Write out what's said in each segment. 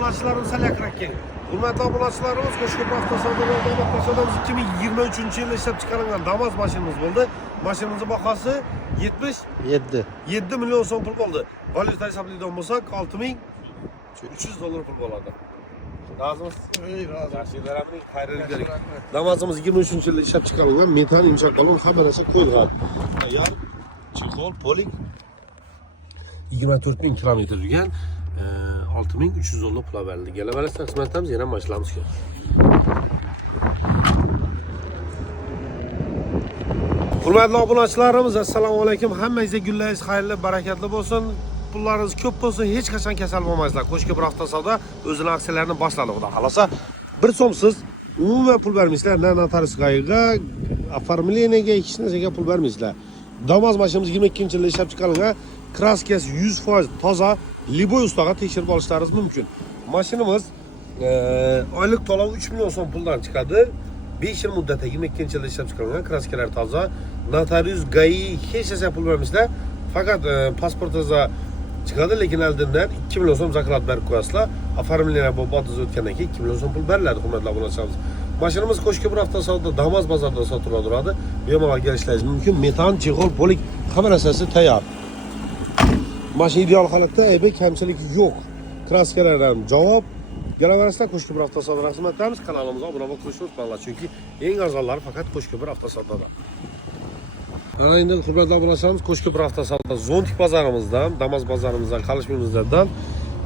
obunachilarimiz sal yaqinroq keling. Hurmatli obunachilarimiz, Qo'shko'pir avtosalonida Damas 2023 yilda ishlab chiqarilgan Damas mashinamiz bo'ldi. Mashinamizning bahosi 7 million so'm pul bo'ldi. Valyuta hisoblaydigan bo'lsak, 6300 dollar pul bo'ladi. Razımız? Yaşlılarımın xayrını gerek. Damasımız 23 yılda ishlab chiqarilgan metan yumshoq balon hammasi qo'yilgan. Tayyor, chexol, polik 24.000 kilometr yurgan 6300 dollar pul berildi. Gelaverasizlar xizmatimiz yana mashinamiz ko'p. Hurmatli obunachilarimiz, assalomu alaykum. Hammangizga kunlaringiz xayrli, barakatli bo'lsin. Pullarınız ko'p bo'lsin, hech qachon kasal bo'lmaysizlar. Qo'shko'pir avtosavdo o'zining aksiyalarini boshladi, xudo xolasa. 1 so'msiz umuman pul bermaysizlar. Na notariusga, оформлениyaga, hech narsaga pul bermaysizlar. Damas mashinamiz 22-yilda ishlab chiqarilgan, kraskasi 100% toza, liboy ustaga tekshirib olishlaringiz mumkin. Mashinamiz oylik to'lov 3 million so'm puldan chiqadi. 5 yil muddatda 22-yilda ishlab chiqarilgan, kraskalar toza, notarius, GAI hech narsa pul bermaysizlar. Fakat pasportinizga çıkadı, lekin oldindan 2 million so'm zakat berib qo'yasizlar. Оформление bu botiz o'tgandan keyin 2 million so'm pul beriladi, hurmatli obunachilarimiz. Mashinamiz Qo'shko'pir avtosavdoda Damas bozorida sotilib turadi. Bemalol kelishlaringiz mumkin. Metan, chexol, polik hamma narsasi tayyor. Mashina ideal holatda, aybi kamchiligi yo'q. Kraskalar ham javob. Kelaverasizlar, Qo'shko'pir avtosavdo xizmatlarimiz kanalimizga obuna bo'lib turishni unutmanglar, chunki eng arzonlari faqat Qo'shko'pir avtosavdoda. Ana endi hurmatli obunachilarimiz, Qo'shko'pir avtosavdo zontik bozorimizdan, Damas bozorimizdan, Qalishmimizdan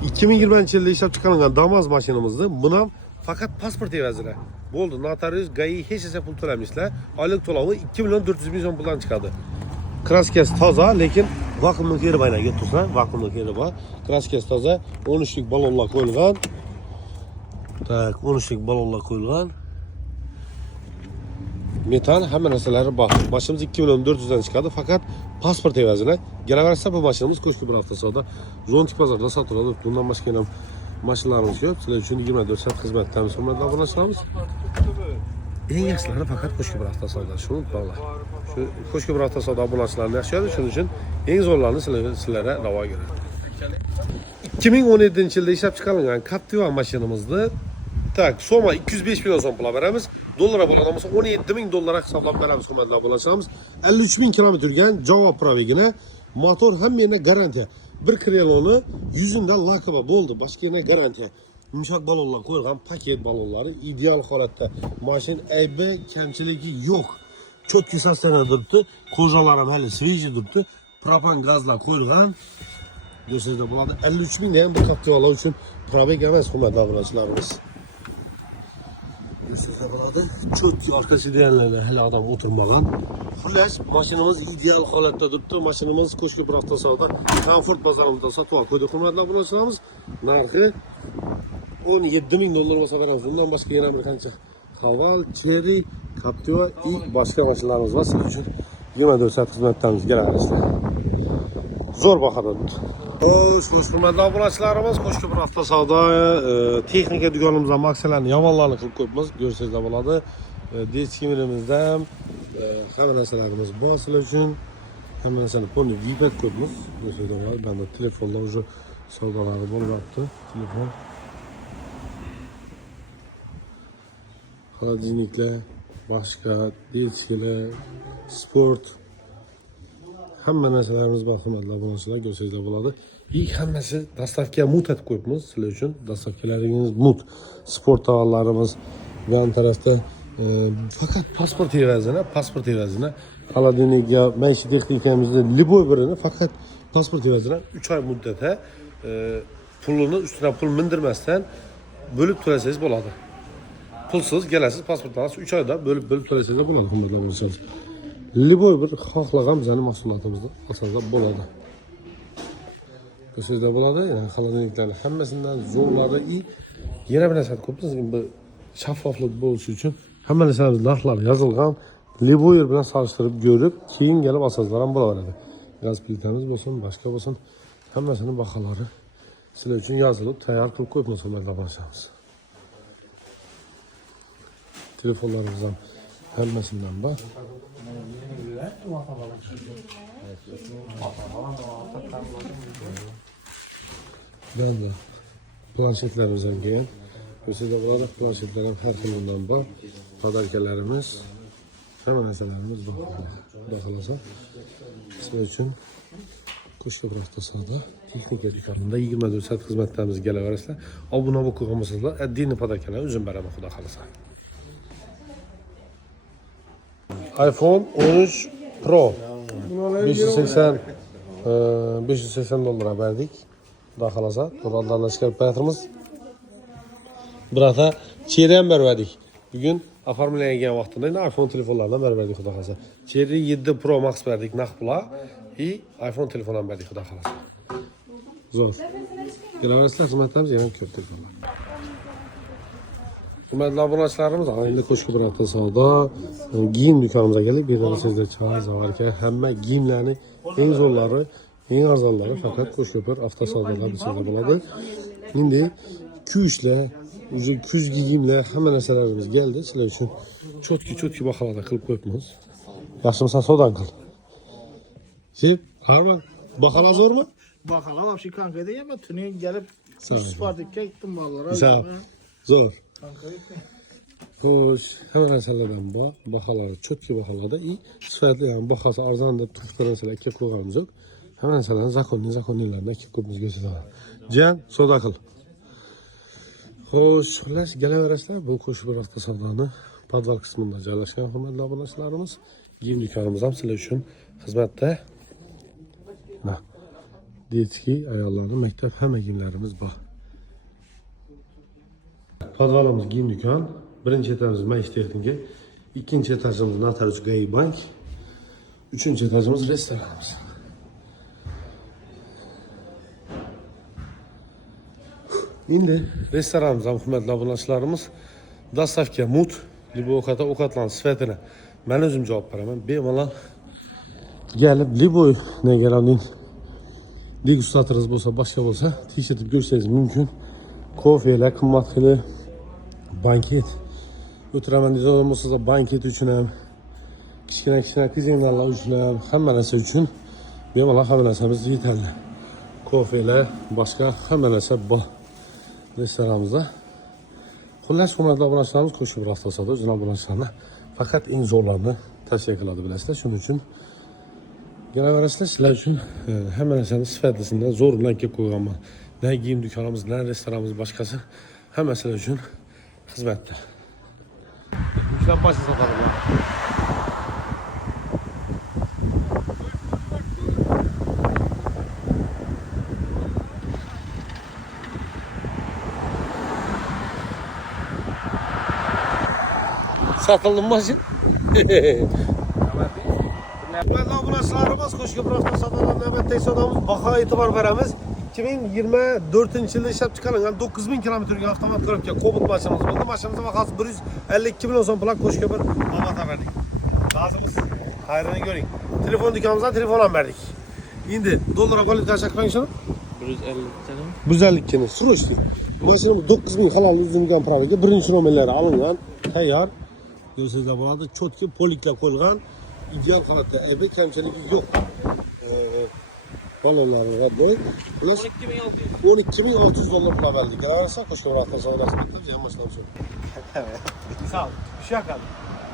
2020 yilda ishlab chiqarilgan Damas mashinamizni buni ham faqat pasport evaziga bo'ldi. Notarius, GAI hech narsa pul to'lamaysizlar. Oylik to'lovi 2 million 400 ming so'm puldan chiqadi. Kraskasi toza, lekin vakuumli keri baynaga tursa, vakuumli keri bor. Kraskasi toza, 13 lik balonlar qo'yilgan. Tak, 13 lik balonlar qo'yilgan. Metan hamma narsalari bor. Mashinamiz 2 million 400 dan chiqadi, faqat pasport evaziga. Kelaversa bu mashinamiz Qo'shko'pir avtosavdo zontik bozorda sotiladi. Bundan boshqa ham mashinalarimiz yo'q. Sizlar uchun 24 soat xizmatdamiz, hurmatli obunachilarimiz. Eng yaxshilari faqat Qo'shko'pir avtosavdo. Shuni unutmanglar. Shu Qo'shko'pir avtosavdo obunachilarini yaxshi yo'ldi, shuning uchun eng zo'rlarini sizlarga ravo ko'radi. 2017-yilda ishlab chiqarilgan Captiva mashinamizni tak, soma 205 million so'm pul beramiz. Dollara bo'lgan bo'lsa 17 ming dollarga hisoblab beramiz, hurmatli obunachilarimiz. 53 ming kilometr yurgan Java probegini, motor hamma garantiya. Bir kreloni yuzidan lakaba bo'ldi, boshqa yana garantiya. Yumshoq balonlar qo'yilgan, paket balonlari ideal holatda. Mashin aybi kamchiligi yo'q. Cho'tki sostavida turibdi, qo'jalar ham hali sveji turibdi. Propan gazlar qo'yilgan. Do'stlar bo'ladi. 53 ming ham bu Captivalar uchun probeg emas, hurmatli obunachilarimiz. Sizlar bo'ladi. Cho'tki orqa sidianlarda hali odam o'tirmagan. Xullas, mashinamiz ideal holatda turibdi. Mashinamiz Qo'shko'pir avtosavdo Comfort bozorimizda sotib oldik. Hurmatli obunachilarimiz, narxi 17 ming dollar bo'lsa beramiz. Bundan boshqa yana bir qancha Haval, Cherry, Captiva ilk boshqa mashinalarimiz bor. Sizlar uchun 24 soat xizmatdamiz, kelaverasizlar. Zo'r bahoda. Hurmatli obunachilarimiz, Qo'shko'pir avtosavdo texnika do'konimizdan maksimalni yomonlarni qilib qo'yibmiz. Ko'rsangizlar bo'ladi. Diskimimizda ham hamma narsalarimiz bor sizlar uchun. Hamma narsani polni vipet qo'yibmiz. Ko'rsangizlar bo'ladi. Banda telefonlar уже savdolari bo'lyapti. Telefon. Холодильникlar, boshqa diskilar, sport hamma narsalarimiz bor, hurmatli obunachilar, ko'rsangizlar bo'ladi. İlk hammasi dastavkaga mut etib qo'yibmiz sizlar uchun. Dastavkalaringiz mut. Sport tovarlarimiz yan tarafda faqat pasport evazini, холодильникga, maishiy texnikamizda liboy birini faqat pasport evazini 3 oy muddatda pulini ustidan pul mindirmasdan bo'lib to'lasangiz bo'ladi. Pulsiz kelasiz, pasport olasiz, 3 oyda bo'lib to'lasangiz bo'ladi, hurmatli obunachilar. Liboy bir xohlagan bizning mahsulotimizni olsangiz bo'ladi. Sizlar bo'ladi, yani xolodilniklarning hammasidan zo'rlari yana bir narsa ko'pmiz, bu shaffoflik bo'lishi uchun hamma narsalar narxlari yozilgan, liboy bilan solishtirib ko'rib, keyin kelib olsangizlar ham bo'laveradi. Gaz plitamiz bo'lsin, boshqa bo'lsin, hammasining baholari sizlar uchun yozilib, tayyor qilib qo'yibmiz, hurmatli obunachilarimiz. Telefonlarimiz ham hammasidan bor. Ben de. Planşetlerimizden keyin sizdə burada planşetlərin hər xilindən var. Padarkalarımız, həmin nəsələrimiz var. Baxılasa. Sizlər üçün Qoşqu Avtosavda texnika dükanında 24 saat xidmətlərimiz gələ verəsizlər. Abunə olmaqsızlar, ədini padarkalar üzüm bərəmə xuda qalasa. iPhone 13 Pro 580 dolara verdik. Daxilasa, buralarla çıxarıb bayatırımız. Burada çeyrəyə verdik. Bugün oformlaya gələn vaxtında iPhone telefonlarına verdik xuda qalasa. Çeyri 7 Pro Max verdik nağd pula. iPhone telefondan verdik xuda qalasa. Zor. Gələrəsizlər xidmətlərimiz yenə köp telefonlar. Hürmetli abunəçilərimiz, indi Qoşqu Avtosavda giyim dükanımıza gelip bir tane sizdə çağırız var ki, həmmə giyimlərini, en zorları, en arzanları fəqət Qoşqu Avtosavda bir şeydə buladı. İndi küçlə, küz giyimlə həmmə nəsələrimiz gəldi. Sizlər üçün çotki baxalarda qılıb qoyubmuz. Yaxşımısan, sodan qıl. Harman, baxala zor mu? Bakala vapşi kanka diyeyim ama tüneye gelip Spartak'a gittim vallahi. Güzel. Zor. Kanka gittim. Hoş, hemen məsələdən baxaları, çotki baxalarda iyi, sifətli, yəni baxası arzanında tufda məsələ iki qurğamız yok. Hemen məsələn zakonni-lərində iki qurğumuz göstərir. Cihan, soda qıl. Hoş, xüləs, gələ verəslər bu Qoşqu Avtosavdanı padval qismində cərləşən hürmətli abunəçilərimiz giyim dükanımızdan sizlər üçün xidmətdə. Deyəcək ayarlarının məktəb həmə giyimlərimiz var. Padvalımız giyim dükan. Birinci etajımız mən işləyirdim ki, ikinci etajımız Natarüç Qeyi Bank, üçüncü etajımız restoranımız. İndi restoranımızdan hürmətli abunəçilərimiz Dastavka Mut, Libo Okatlan sifətinə mən özüm cavab verəməm. Bemalal gəlib Libo nə gələn degüstatörünüz olsa, başqa olsa teşkil görsəniz mümkün. Kofeyle, qımmatlı banket ötürəmən deyəcək olmasa da banket üçünəm, kiçkinə qizinlərlə üçünəm, həmmə nəsə üçün bemalaq həmmə nəsəmiz yetərli. Kofeyle, başqa həmmə nəsə restoranımızda. Xulləs hürmətli abunəçilərimiz Qoşqu Avtosavda özünə abunəçilərlə fəqət en zorlarını təşkil qıladı biləsizlər. Şunun üçün gələ verəsizlər sizlər üçün həmmə nəsənin sifətlisindən zorla ki qoyğanma. Nə giyim dükanımız, nə restoranımız, başqası həm məsələ üçün xidmətdir. Yüksək başı satalım ya. Satıldı mı maşın? Hürmetli abunəçilərimiz, Qoşqu Avtosavdanın növbətdə sodamız baxa etibar verəmiz. 2024 yılda işlep çıkarılan 9000 kilometre avtomat kırıkça Kobut maşinimiz buldu. Maşinimize bakası 152 milyon son plak Qoşqu Avtosavda verdik. Lazımız. Hayrını görün. Telefon dükkanımızdan telefonla verdik. İndi dolara kalıp kaçak ben şunu? 150 kini. Sürüştü. Maşinimiz 9000 halal üzümden praviki. Birinci nomerleri alıngan. Tayyar. Gözünüzde bu arada çotki polikle koyulgan. İdeal kanatta ebe kemçeliki yok. Balonları reddi. 12.600 dolar para verdik. Gelirse Qoşqu Avtosavda xidmətlər yan maşınlar üçün. Sağ ol. Bir şey kaldı.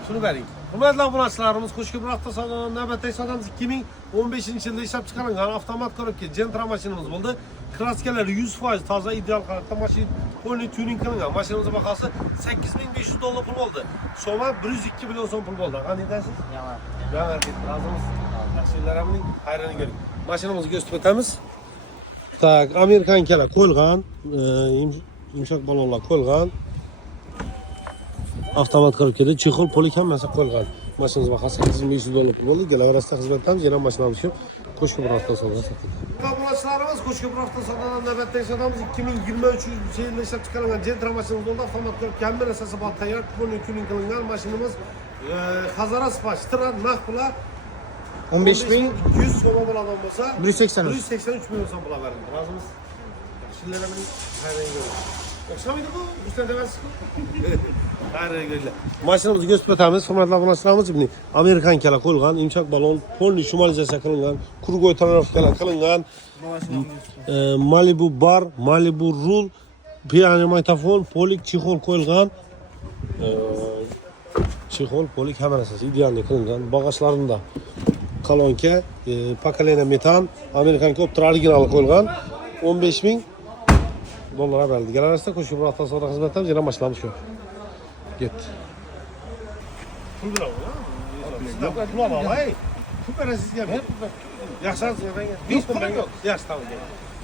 Şunu vereyim. Hürmetli abunəçilərimiz Qoşqu Avtosavdanın növbətdə sodamız 2015 yılda işlep çıkarılan avtomat korobka Gentra maşinimiz buldu. Kraskeleri 100% taze ideal kanatta maşin poli tuning kılıngan. Maşinimize bakası 8500 dolar pul oldu. Sonra 102 milyon son pul oldu. Ne dersiniz? Yalan verdik. Razımız. Yaxşılarımın hayrını görün. Maşinimizi gösterimiz. Tak, Amerikan kela koyulgan, yumuşak balonlar koyulgan. Avtomat korobkada çexol polik hammasi qo'yilgan. Mashinamiz bahasi 8500 dollar bo'ldi. Gelaverasida xizmatdamiz, yana mashinamiz yo'q. Qo'shqu Avtosavda sotildi. Abunəçilərimiz Qoşqu Avtosavdadan növbətdə sodamız 2023 yılında işlep çıkarılan Gentra maşinimiz oldu. Avtomat korobka həmmə nəsəsi var tayyor. Poli tuning qilingan maşinimiz Xazara sifariş tıran nağd pula 15.200 soma buladan olsa 183 milyon son bula verdim. Razımız. Yaxşılarımın hayrını görün. Oxşa mıydı bu? Üstüne demezsin mi? Hayrını görün. Maşinimizi gösterimiz. Hürmetli abunəçilərimiz şimdi Amerikan kela qoyulgan, imçak balon, polni şumalizasiya qilingan, kurgoy tarafikkala qilingan, Malibu bar, Malibu rul, piano magnitofon, polik chexol qo'yilgan. Chexol, polik hamma narsasi idealni qilingan. Bag'ashlarida kolonka, pokoleniya metan, Amerikan Copter original qo'yilgan. 15 ming dollar berdi. Galarasida qo'shib avto savdo xizmatimiz yana mashinamiz ko'p. Ketdi. Pul bilan Sizlar pul olay. Pul berasizga. Yaxshisiz menga. 5 pul yo'q. Yaxshi, tamam.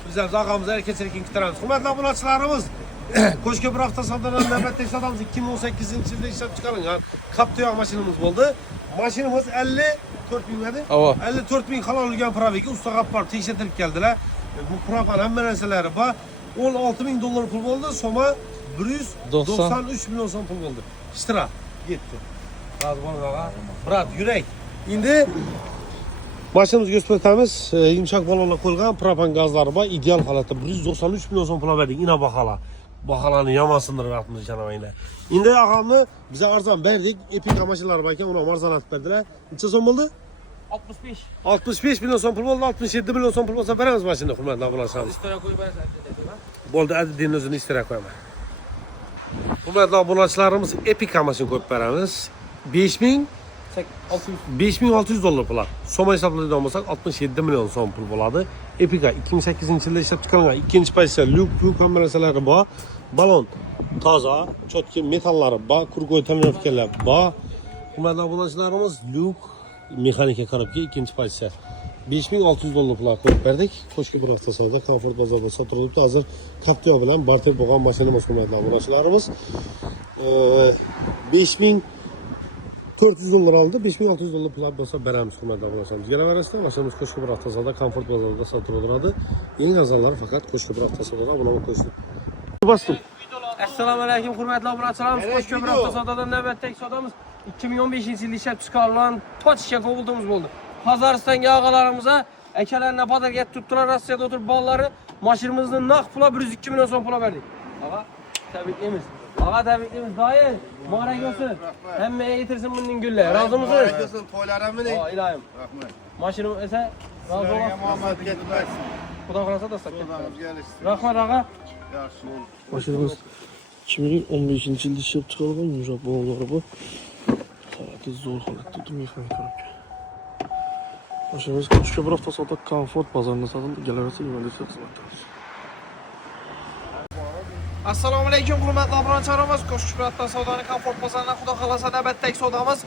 Biz ham zag'amiz kechirik kitaramiz. Hurmatli obunachilarimiz, Qo'shko'p avto savdodan navbatdagi savdomiz 2018-yilda ishlab chiqarilgan Captiva mashinamiz bo'ldi. Mashinamiz 54 ming edi. 54 ming halol bo'lgan proviga ustaga olib borib tekshirtirib keldilar. Bu propan hamma narsalari bor. 16 ming dollar pul bo'ldi. Soma 193 million so'm pul bo'ldi. Ishtirak ketdi. Hozir bo'lmaga. Brat, yurak. Endi mashinamizga ko'rsatamiz. Yumshoq balonlar qo'yilgan propan gazlari bor. Ideal holatda 193 million so'm pul berdik. Ina bahola. Baholarni yamasındır vaqtimiz canamaylar. Endi ağamni bize arzon berdik. Epika mashinalar bor ekan, uni arzon atib berdilar. Necha so'm bo'ldi? 65. 65 million so'm pul bo'ldi. 67 million so'm pul bo'lsa beramiz mashinani, hurmatli obunachilarimiz. Istora qo'yib berasiz. Bo'ldi, adidini o'zini istira qo'yaman. Hurmatli obunachilarimiz, Epika mashina qo'yib beramiz. 5600 dollar pul. Soma hisoblaydigan bo'lsak 67 million so'm pul bo'ladi. Epika 2008-yilda ishlab chiqarilgan ikkinchi pozitsiya lyuk hamma narsalari bor. Balon toza, chotki metallari bor, kurgoy tonirovkalar bor. Hurmatli obunachilarimiz, lyuk mexanika korobka ikkinchi pozitsiya. 5600 dollar pul qo'yib berdik. Qo'shki bir hafta sonida Comfort bozorda sotilibdi. Hozir Captiva bilan barter bo'lgan mashinamiz, hurmatli obunachilarimiz. 5400 dollar oldi. 5600 dollar pul bo'lsa beramiz, hurmatli obunachilarimiz. Gelaverasida mashinamiz Qo'shki bir hafta sonida Comfort bozorida sotiladi. Eng arzonlari faqat Qo'shki bir hafta sonida obuna bo'lib bosdim. Assalomu alaykum hurmatli obunachilarimiz. Qo'shko'p avto savdodan navbatdagi savdomiz 2015-yilda ishlab chiqarilgan Tochka Gobuldimiz bo'ldi. Qozog'istonga og'alarimizga akalarni padarga tutdilar, Rossiyada o'tirib bolaları mashinamizni naqd pula 102 million so'm pula berdik. Ağa, tabriklaymiz. Ağa tabriklaymiz. Doim muborak bo'lsin. Hammaga yetirsin bunning gullari. Rozimisiz? Muborak bo'lsin, to'ylarimni. Ha, ilohim. Rahmat. Mashinam esa rozi Sizlarga bo'lsin. muomala ketmasin. Xudo xolasa dastlab ketdi. Xudomiz gelishsin. Rahmat ağa. Yaxshi bo'ldi. Maşinamiz 2015-yilda ishlab chiqarilgan yumshoq balonlari bu. Saati zo'r holatda turib mexanik korobka. Mashinamiz Qo'shko'p avtosavdo Comfort bozorida sotildi. Galerasi yo'nalishi xizmatdamiz. Assalomu alaykum hurmatli obunachilarimiz. Qo'shko'p avtosavdoni Comfort bozoridan xudo xolasa navbatdagi savdomiz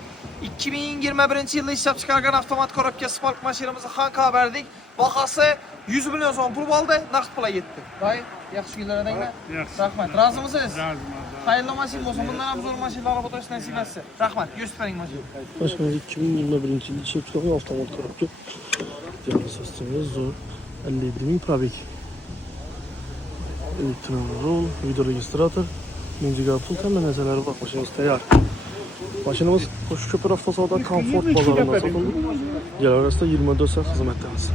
2021-yilda ishlab chiqarilgan avtomat korobka Spark mashinamizni Xanqa berdik. Bahasi 100 million so'm pul bo'ldi, naqd pulga yetdi. Doim yaxshi kunlar edinglar. Rahmat. Rozimisiz? Xayrli mashina bo'lsin. Bundan ham zo'r mashinalar o'tish nasib etsin. Rahmat. Yusufning mashina. Mashinamiz 2021-yilda ishlab chiqarilgan avtomat korobka. Diagnoz sistemimiz zo'r 57 ming probeg. Elektron video registrator, menjigar hamma narsalari bor. Mashinamiz tayyor. Mashinamiz Qo'shko'p avtosavdo Comfort bozorida sotildi. Galerasida 24 soat xizmatdamiz.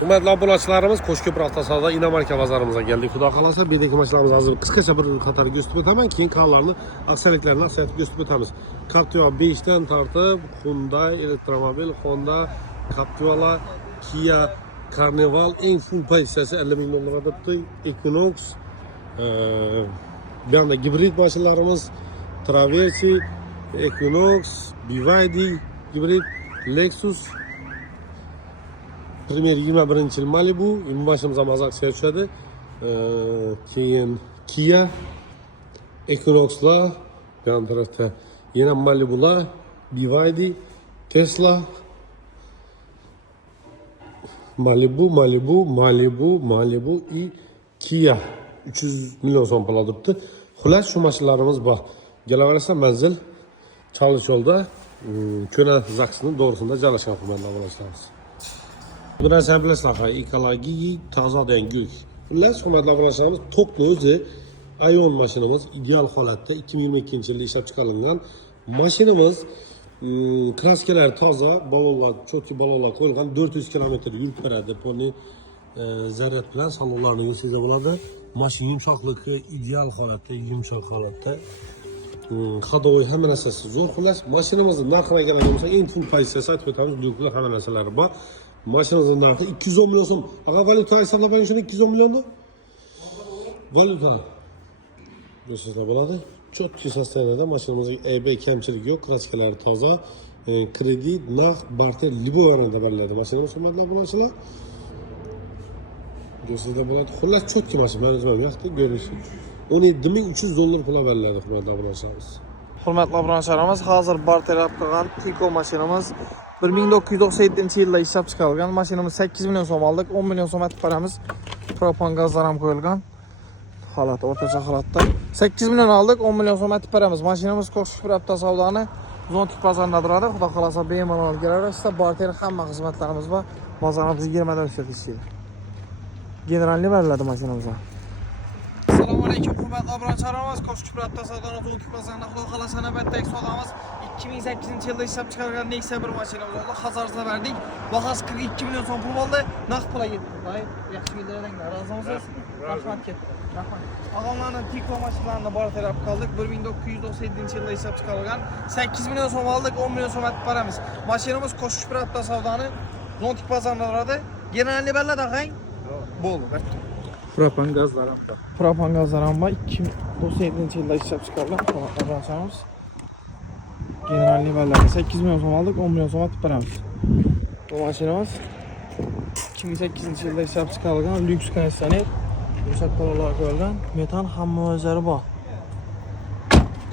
Hurmatli obunachilarimiz, Qo'shko'p avtosavdo Inomarka bozorimizga keldik. Xudo xolasa, bu yerda mashinamiz hozir qisqacha bir qator ko'rsatib o'taman, keyin kanallarni aksariyatlarini aksariyat ko'rsatib o'tamiz. Captiva 5 dan tortib, Hyundai elektromobil, Honda, Captiva, Kia, Carnival eng full pozitsiyasi 50 ming dollar turibdi. Equinox, bu yerda gibrid mashinalarimiz, Traverse, Equinox, BYD gibrid, Lexus Premier 21-yil Malibu, mashinamiz ham hozir aksiyaga tushadi. Keyin Kia, Equinox'lar, yan tarafda yana Malibu'lar, BYD, Tesla, Malibu и Kia 300 million so'm pul olibdi. Xullas shu mashinalarimiz bor. Gelaverasida manzil Chalish yo'lda, Ko'na zaksining to'g'risida joylashgan hurmatli obunachilarimiz. Bu narsa bilasizlar, ekologik toza degan go'y. Xullas hurmatli obunachilarimiz, to'qni o'zi Ion mashinamiz ideal holatda 2022-yilda ishlab chiqarilgan mashinamiz. Kraskalari toza, balonlar, cho'tki balonlar qo'yilgan, 400 kilometr yurib beradi. Buni zaryad bilan salonlarni yursangiz bo'ladi. Mashina yumshoqligi ideal holatda, yumshoq holatda. Hadovoy hamma narsasi zo'r. Xullas, mashinamizning narxiga keladigan bo'lsa, eng full pozitsiyasi aytib o'tamiz, lyuklar hamma narsalari bor. Mashinamizning narxi 210 million so'm. Valyuta hisoblab bering, shuni 210 millionni. Valuta. Biliyorsunuz bo'ladi. Çok sostoyaniyda mashinamizga EB kamchilik yo'q, kraskalar toza, kredit, naqd, barter, libo variantda beriladi. Mashinamiz hurmatli obunachilar. Biliyorsunuz bo'ladi. Xullas cho'tki mashina, men o'zim yoqdi, ko'rinishi. $17.300 pul beriladi hurmatli obunachilarimiz. Hurmatli obunachilarimiz, hozir barter olib qolgan Tiko mashinamiz 1997 yilda ishlab chiqarilgan. Mashinamiz 8 million so'm oldik, 10 million so'm aytib beramiz. Propan gazlar ham qo'yilgan. Holat o'rtacha holatda. 8 million oldik, 10 million so'm aytib beramiz. Mashinamiz qo'shib bir hafta savdoni Zontik bozorida turadi. Xudo xolasa bemalol kelarasiz. Barter hamma xizmatlarimiz bor. Bozorimiz 20 dan ishlatishdi. Generalni beriladi mashinamizga. Assalomu alaykum hurmatli obunachilarimiz. Qo'shib bir hafta savdoni Zontik bozorida xudo xolasa navbatdagi savdomiz 2008-yilda ishlab chiqarilgan Nexia 1 mashinamiz oldi. Hazarda berdik. Bahasi 42 million so'm pul bo'ldi. Naqd pulga ketdi. Yaxshi bildiringlar. Razımsınız? Rahmat ketdi. Rahmat. Ağamlarning Tiko mashinalarini barter olib qoldik. 1997-yilda ishlab chiqarilgan. 8 million so'm oldik, 10 million so'm aytib beramiz. Mashinamiz qo'shib bir hafta savdoni Zontik bozorida turadi. Generalni belada qang. Bo'ldi. Propan gazlar ham bor. Propan gazlar ham bor. 2097-yilda ishlab chiqarilgan. Qozonamiz. Generalni belada 8 million so'm oldik, 10 million so'm aytib beramiz. Bu mashinamiz 2008-yilda ishlab chiqarilgan lyuks konditsioner. Yumshoq qo'llar qo'yilgan. Metan hamma o'zlari bor.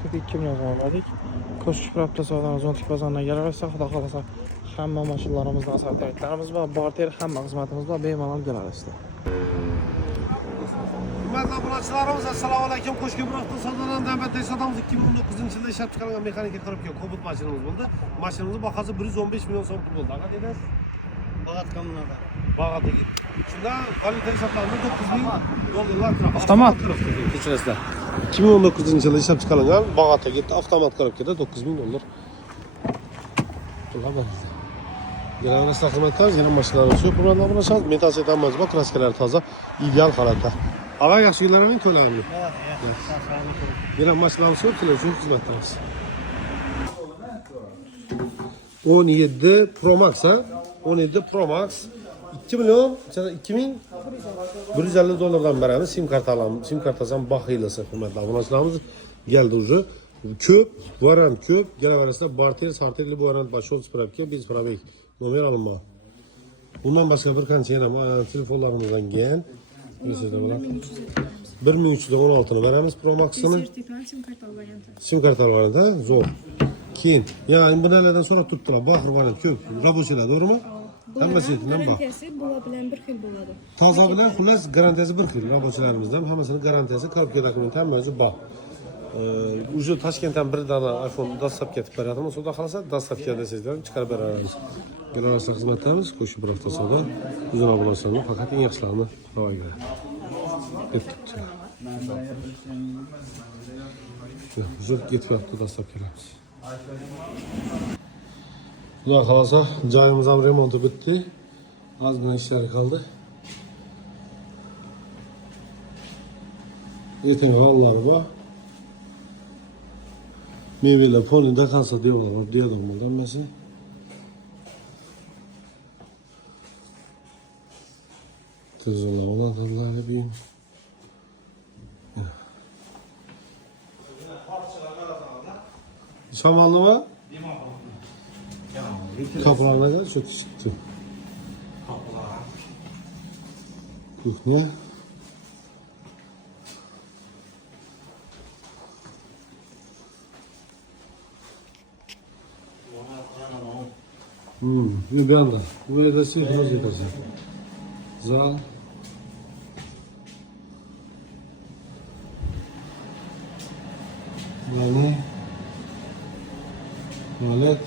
42 million so'm oldik. Qo'shib bir hafta savdoni Zontik bozoridan kelaversa, xudo xolasa hamma mashinalarimizdan assortimentlarimiz bor, barter hamma xizmatimiz bor, bemalol kelaverasizlar. Hurmatli obunachilarimiz, assalomu alaykum. Qo'shki bir hafta savdodan navbatdagi savdomiz 2019-yilda ishlab chiqarilgan mexanika korobka Cobalt mashinamiz bo'ldi. Mashinamizning bahasi 115 million so'm pul bo'ldi. Aqad edasiz? Bag'at kommunada. Bag'atga ketdi. Shunda valyuta hisoblarida $9.000 Avtomat. Kechirasizlar. 2019-yilda ishlab chiqarilgan bag'atga ketdi. Avtomat korobkada $9.000. Pullar berildi. Yana xizmatlar, yana mashinalarimiz yo'q. Hurmatli obunachilar, metal setamiz bor, kraskalar toza, ideal holatda. Avval yaxshi yillarning ko'lamini. Yana mashinalarimiz yo'q, telefon xizmatlarimiz. 17 Pro Max ha? 17 Pro Max 2 million, 2150 dollardan beramiz. Sim kartalarimiz, sim kartasi ham baxilasi hurmatli obunachilarimiz geldi уже. Ko'p, variant ko'p. Kelaverasizda barter, sarterli variant bashol spravka, biz probek nomer olinma. Bundan boshqa bir qancha yana telefonlarimizdan keyin 1316 ni beramiz Pro Max'ini. Sim kartal varianti zo'r. Keyin, ya'ni bunalardan so'rab turibdilar. Baxir variant ko'p. Rabochilar, to'g'rimi? Hammasi bilan bor. Garantiyasi bular bilan bir xil bo'ladi. Toza bilan xullas garantiyasi bir xil. Rabochilarimizdan hammasini garantiyasi korobka dokumenti hammasi bor. Уже Toshkentdan bir dona iPhone dostavka etib beradimi? Xudo xolasa dostavka desangizlar chiqarib beramiz. Gelarasiz xizmatlarimiz qo'shib bir hafta savdo. Bizning obunachilarimiz faqat eng yaxshilarini havoga ketdi. Yo'q, ketyapti dostavkalarimiz. Xudo xolasa joyimiz ham remonti bitdi. Ozgina ishlar qoldi. Ertaga hollari bor. Meyveler polinde kalsa diyorlar diyordum buradan mesela. Tuzla olan tadlar yapayım. Samanlı mı? Kapılarına gel çok çıktı. Kuhne. Bir anda. Buraya da sihroz yapacağım. Zal. Böyle. Tuvalet.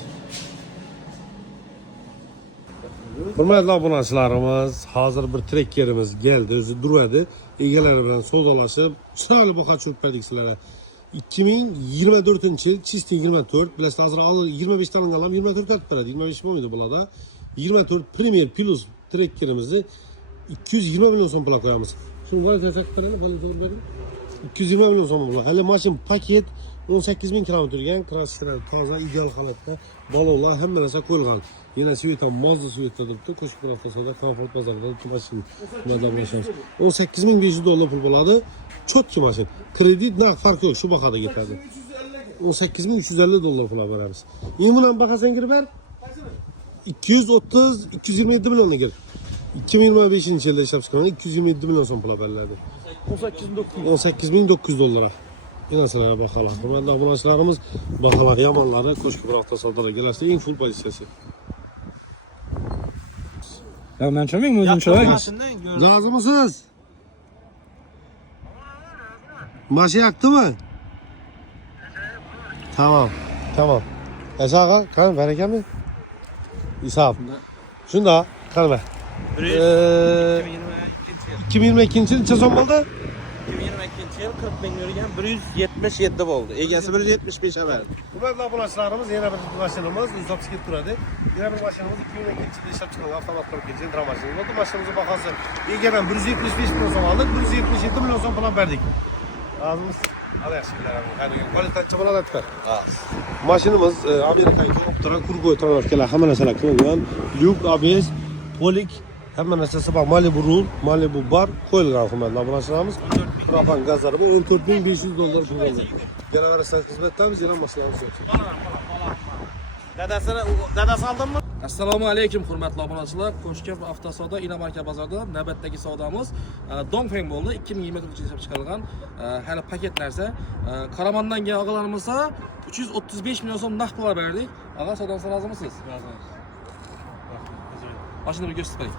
Hurmatli obunachilarimiz, hozir bir trekkerimiz keldi, o'zi duradi. Egalari bilan savdolashib, chiroyli baho tushirib berdik sizlarga. 2024 yil Chisti 24 bilasizlar hozir 25 ta olinganlar 24 ga beradi. 25 bo'lmaydi bularda. 24 Premier Plus trekkerimizni 220 million so'm pul qo'yamiz. Shuni valyuta saktarani, valyuta bering. 220 million so'm pul. Hali mashin paket 18.000 kilometr yurgan, kraskalar toza, ideal holatda, balonlar hamma narsa qo'yilgan. Yana Sveta Mazda Sveta turibdi. Qo'shib bir hafta savdo Komfort bozorida mashina. $18.500 pul bo'ladi. Çotki maşın. Kredi naq farkı yok. Şu bakada getirdi. 18.350 dolar pula veremiz. İyi bundan bakasan girip ver. 227 milyonla gir. 2025 yılda işlep çıkaran 227 milyon son pula verildi. 18.900 dolara. Yine sana bakalım. Hürmetli abunacılarımız bakalım yamanları koşku bıraktı saldalı gelirse en full pozisiyası. Ya ben çömeyim mi? Çömeyim. Razı mısınız? Başı yaktı mı? Tamam. Tamam. Esağa kan vereke mi? İsaf. Şunda kan ver. 2022 yıl sezon oldu. 2022 yıl 40 bin yürüyen 177 oldu. Egesi 175 verdi. Hürmetli abunacılarımız yine bir maşinimiz 132 turadı. Yine bir maşinimiz 2022 yılda işlep çıkan avtomatlar geçen dramaşinimiz oldu. Maşinimizi bakası. İlgiden 175 milyon son aldık. 177 milyon son falan verdik. Ağzımız al yaşlılar abi. Yani kalite çabala da tutar. Maşinimiz Amerika'yı Optara kurgu transferler hemen mesela kullanılan Luke ABS Polik hemen mesela bak Malibu Rule, Malibu Bar koyulgan hükümetle abunacılarımız. Rapan gazları bu 14.500 dolar kullanılır. Gene arasından hizmetlerimiz yine maşinamız yok. Dadası aldın mı? Assalomu alaykum hurmatli obunachilar. Qo'shkov avtosoda Inomarka bozorida navbatdagi savdomiz Dongfeng bo'ldi. 2024 yilda chiqarilgan hali paket narsa. Karamandan kelgan og'alarimiz 335 million so'm naqd pul berdik. Og'a savdodan rozimisiz? Rozimiz. Mashinani bir ko'rsatib qo'ying.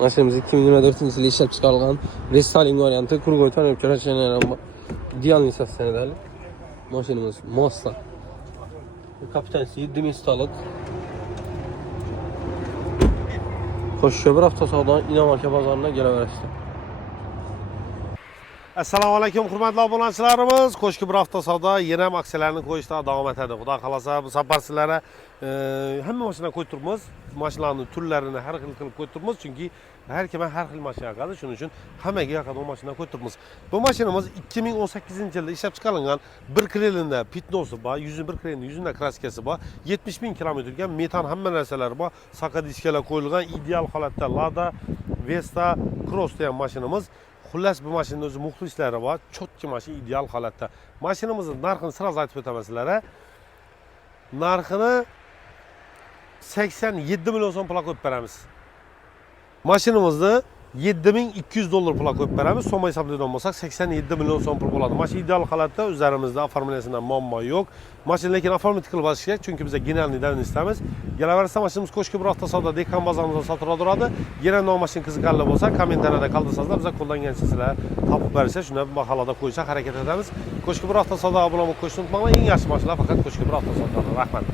Mashinamiz 2024 yilda ishlab chiqarilgan restyling varianti kurgoy tanib ko'rishgan idealniy sostenidali. Mashinamiz Mazda. Kapitansi 7 instalık. Qo'shköpir avtosodadan Inomarka bozoriga kelaverasizlar. Assalomu alaykum hurmatli obunachilarimiz. Qo'shki bir hafta savdo yana ham aksiyalarni qo'yishda davom etadi. Xudo xolasa bu safar sizlarga hamma mashina qo'yib turibmiz. Mashinalarning turlarini har xil qilib qo'yib turibmiz, chunki har kim har xil mashina yoqadi. Shuning uchun hammaga yoqadigan mashina qo'yib turibmiz. Bu mashinamiz 2018-yilda ishlab chiqarilgan, bir krelinde pitnosi bor, 101 krelinde yuzunda kraskasi bor, 70 bin kilometrga metan hamma narsalari bor, saqqa diskalar qo'yilgan, ideal holatda Lada Vesta Cross degan mashinamiz. Xullas bu mashinning o'zi muxlislari bor, chotki mashina ideal holatda. Mashinamizning narxini sirasiz aytib o'taman sizlarga. Narxini 87 milyon so'm pul qo'yib beramiz. Mashinamizni 7200 dolar pul qo'yib beramiz. So'mma hisoblaydigan bo'lsak 87 milyon so'm pul bo'ladi. Mashina ideal holatda, o'zlarimizda oformlashdan muammo yo'q. Mashina lekin oformlik qilib olish kerak, chunki biz generalniy davni istamiz. Kelaversa mashinamiz Qo'shki bir hafta savdo Dekan bozorimizda sotilib turadi. Yana nov mashina qiziqarli bo'lsa, kommentariyada qoldirsangizlar, biz qo'ldan kelgancha sizlar topib berishsa, shunda mahalada qo'yishga harakat etamiz. Qo'shki bir hafta savdo obuna bo'lib qo'yishni unutmanglar. Eng yaxshi mashinalar faqat Qo'shki bir hafta savdoda. Rahmat.